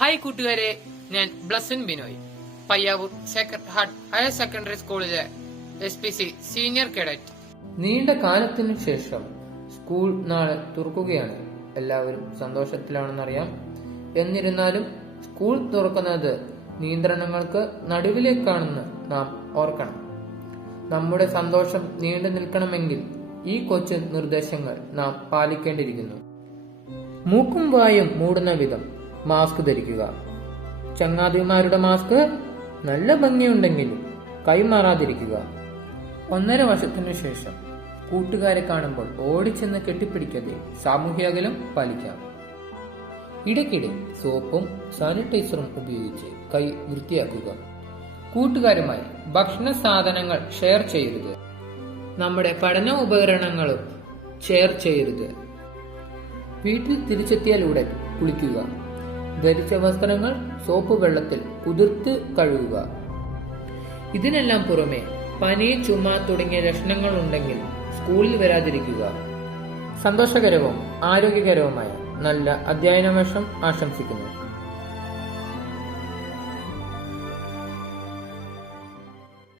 Hi കൂട്ടുകാരെ, ഞാൻ Blesson Binoy, Payyavur sacred heart higher secondary സ്കൂളിലെ SPC സീനിയർ കേഡറ്റ്. നീണ്ട കാലത്തിനു ശേഷം സ്കൂൾ നാളെ തുറക്കുകയാണ്. എല്ലാവരും സന്തോഷത്തിലാണെന്നറിയാം. എന്നിരുന്നാലും സ്കൂൾ തുറക്കുന്നത് നിയന്ത്രണങ്ങൾക്ക് നടുവിലേക്കാണെന്ന് നാം ഓർക്കണം. നമ്മുടെ സന്തോഷം നീണ്ടു നിൽക്കണമെങ്കിൽ ഈ കൊച്ചു നിർദ്ദേശങ്ങൾ നാം പാലിക്കേണ്ടിയിരിക്കുന്നു. മൂക്കും വായും മൂടുന്ന വിധം മാസ്ക് ധരിക്കുക. ചങ്ങാതിമാരുടെ മാസ്ക് നല്ല ഭംഗിയുണ്ടെങ്കിലും കൈമാറാതിരിക്കുക. 1.5 വർഷത്തിനു ശേഷം കൂട്ടുകാരെ കാണുമ്പോൾ ഓടിച്ചെന്ന് കെട്ടിപ്പിടിക്കാതെ സാമൂഹ്യ അകലം പാലിക്കാം. ഇടയ്ക്കിടെ സോപ്പും സാനിറ്റൈസറും ഉപയോഗിച്ച് കൈ വൃത്തിയാക്കുക. കൂട്ടുകാരുമായി ഭക്ഷണ സാധനങ്ങൾ ഷെയർ ചെയ്യരുത്. നമ്മുടെ പഠന ഉപകരണങ്ങളും ഷെയർ ചെയ്യരുത്. വീട്ടിൽ തിരിച്ചെത്തിയാലൂടെ കുളിക്കുക. ധരിച്ച വസ്ത്രങ്ങൾ സോപ്പ് വെള്ളത്തിൽ കുതിർത്ത് കഴുകുക. ഇതിനെല്ലാം പുറമെ പനി, ചുമ തുടങ്ങിയ ലക്ഷണങ്ങൾ ഉണ്ടെങ്കിൽ സ്കൂളിൽ വരാതിരിക്കുക. സന്തോഷകരവും ആരോഗ്യകരവുമായ നല്ല അധ്യയന വർഷം ആശംസിക്കുന്നു.